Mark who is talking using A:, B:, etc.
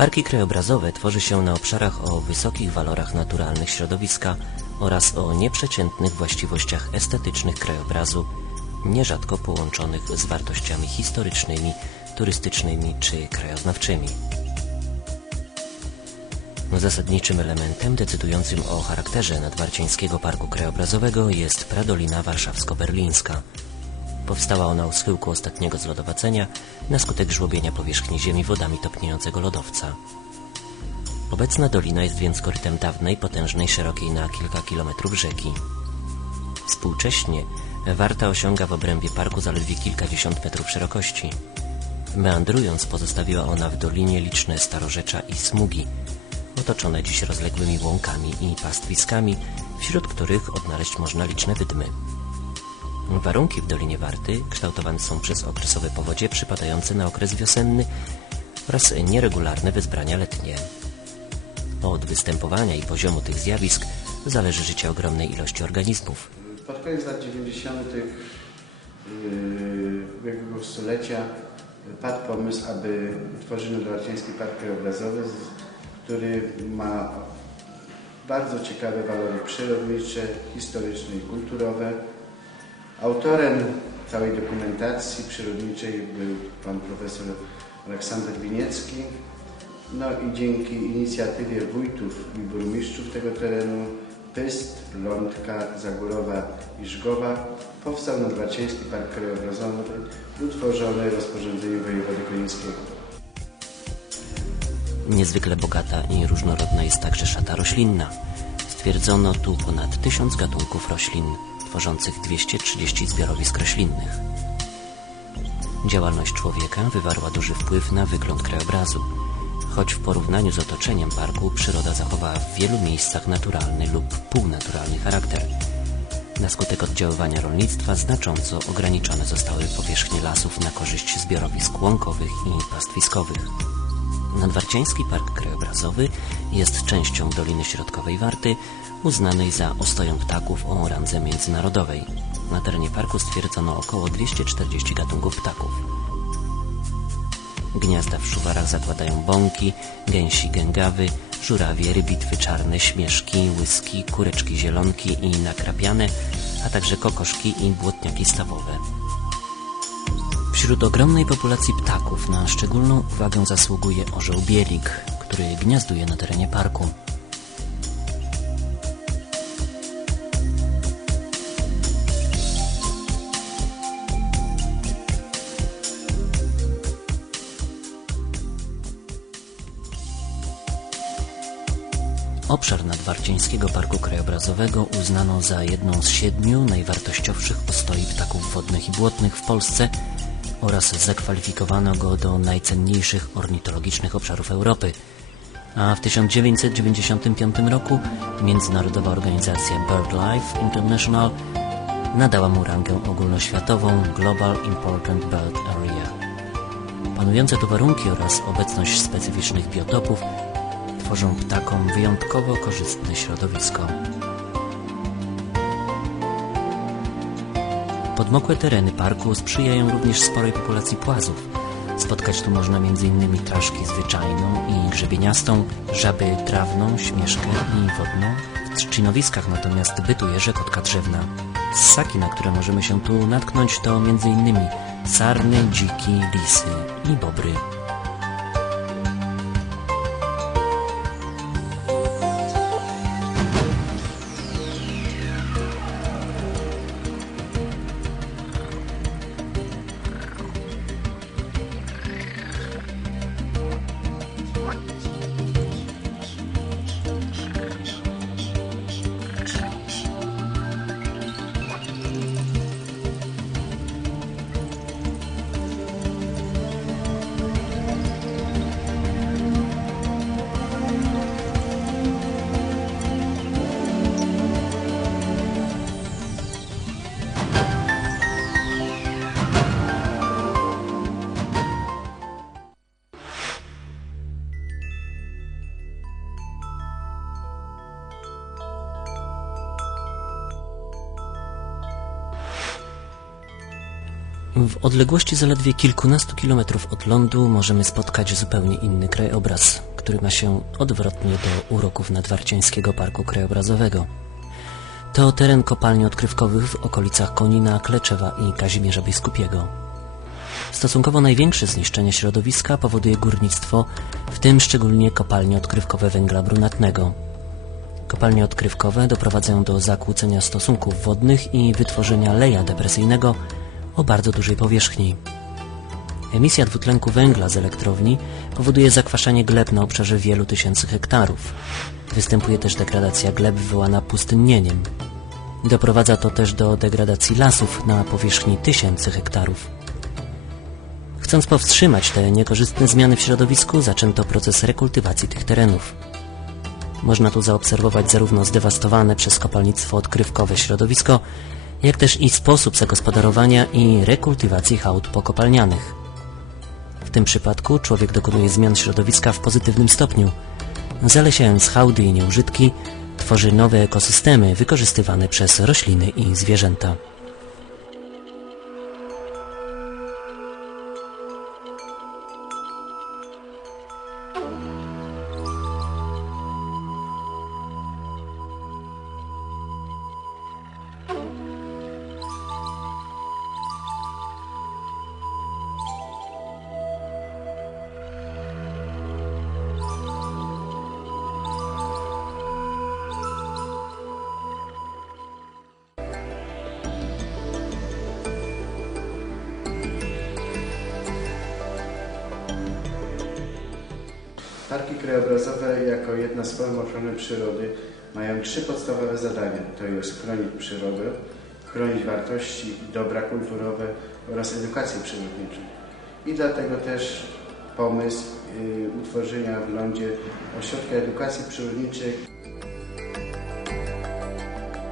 A: Parki krajobrazowe tworzy się na obszarach o wysokich walorach naturalnych środowiska oraz o nieprzeciętnych właściwościach estetycznych krajobrazu, nierzadko połączonych z wartościami historycznymi, turystycznymi czy krajoznawczymi. Zasadniczym elementem decydującym o charakterze Nadwarcińskiego Parku Krajobrazowego jest Pradolina Warszawsko-Berlińska. Powstała ona u schyłku ostatniego zlodowacenia na skutek żłobienia powierzchni ziemi wodami topniejącego lodowca. Obecna dolina jest więc korytem dawnej, potężnej, szerokiej na kilka kilometrów rzeki. Współcześnie Warta osiąga w obrębie parku zaledwie kilkadziesiąt metrów szerokości. Meandrując pozostawiła ona w dolinie liczne starorzecza i smugi, otoczone dziś rozległymi łąkami i pastwiskami, wśród których odnaleźć można liczne wydmy. Warunki w Dolinie Warty kształtowane są przez okresowe powodzie przypadające na okres wiosenny oraz nieregularne wyzbrania letnie. Od występowania i poziomu tych zjawisk zależy życie ogromnej ilości organizmów.
B: Pod koniec lat 90. yy, ubiegłego stulecia padł pomysł, aby utworzyć Nadwarciański Park Krajobrazowy, który ma bardzo ciekawe walory przyrodnicze, historyczne i kulturowe. Autorem całej dokumentacji przyrodniczej był pan profesor Aleksander Winiecki. No i dzięki inicjatywie wójtów i burmistrzów tego terenu Pyst, Lądka, Zagórowa i Żgowa powstał Nadwarciański Park Krajobrazowy utworzony rozporządzeniem wojewody konińskiego.
A: Niezwykle bogata i różnorodna jest także szata roślinna. Stwierdzono tu ponad tysiąc gatunków roślin, tworzących 230 zbiorowisk roślinnych. Działalność człowieka wywarła duży wpływ na wygląd krajobrazu, choć w porównaniu z otoczeniem parku przyroda zachowała w wielu miejscach naturalny lub półnaturalny charakter. Na skutek oddziaływania rolnictwa znacząco ograniczone zostały powierzchnie lasów na korzyść zbiorowisk łąkowych i pastwiskowych. Nadwarciański Park Krajobrazowy jest częścią Doliny Środkowej Warty, uznanej za ostoją ptaków o randze międzynarodowej. Na terenie parku stwierdzono około 240 gatunków ptaków. Gniazda w szuwarach zakładają bąki, gęsi gęgawy, żurawie, rybitwy czarne, śmieszki, łyski, kureczki zielonki i nakrapiane, a także kokoszki i błotniaki stawowe. Wśród ogromnej populacji ptaków na szczególną uwagę zasługuje orzeł bielik, który gniazduje na terenie parku. Obszar Nadwarcińskiego Parku Krajobrazowego uznano za jedną z siedmiu najwartościowszych ostoi ptaków wodnych i błotnych w Polsce oraz zakwalifikowano go do najcenniejszych ornitologicznych obszarów Europy. A w 1995 roku Międzynarodowa Organizacja BirdLife International nadała mu rangę ogólnoświatową Global Important Bird Area. Panujące tu warunki oraz obecność specyficznych biotopów tworzą ptakom wyjątkowo korzystne środowisko. Podmokłe tereny parku sprzyjają również sporej populacji płazów. Spotkać tu można m.in. traszki zwyczajną i grzebieniastą, żaby trawną, śmieszkę i wodną. W trzcinowiskach natomiast bytuje rzekotka drzewna. Ssaki, na które możemy się tu natknąć to m.in. sarny, dziki, lisy i bobry. W odległości zaledwie kilkunastu kilometrów od lądu możemy spotkać zupełnie inny krajobraz, który ma się odwrotnie do uroków Nadwarciańskiego Parku Krajobrazowego. To teren kopalni odkrywkowych w okolicach Konina, Kleczewa i Kazimierza Biskupiego. Stosunkowo największe zniszczenie środowiska powoduje górnictwo, w tym szczególnie kopalnie odkrywkowe węgla brunatnego. Kopalnie odkrywkowe doprowadzają do zakłócenia stosunków wodnych i wytworzenia leja depresyjnego o bardzo dużej powierzchni. Emisja dwutlenku węgla z elektrowni powoduje zakwaszanie gleb na obszarze wielu tysięcy hektarów. Występuje też degradacja gleb wywołana pustynnieniem. Doprowadza to też do degradacji lasów na powierzchni tysięcy hektarów. Chcąc powstrzymać te niekorzystne zmiany w środowisku, zaczęto proces rekultywacji tych terenów. Można tu zaobserwować zarówno zdewastowane przez kopalnictwo odkrywkowe środowisko, jak też i sposób zagospodarowania i rekultywacji hałd pokopalnianych. W tym przypadku człowiek dokonuje zmian środowiska w pozytywnym stopniu. Zalesiając hałdy i nieużytki, tworzy nowe ekosystemy wykorzystywane przez rośliny i zwierzęta.
B: Parki krajobrazowe jako jedna z form ochrony przyrody mają trzy podstawowe zadania. To jest chronić przyrodę, chronić wartości i dobra kulturowe oraz edukację przyrodniczą. I dlatego też pomysł y, utworzenia w lądzie ośrodka edukacji przyrodniczej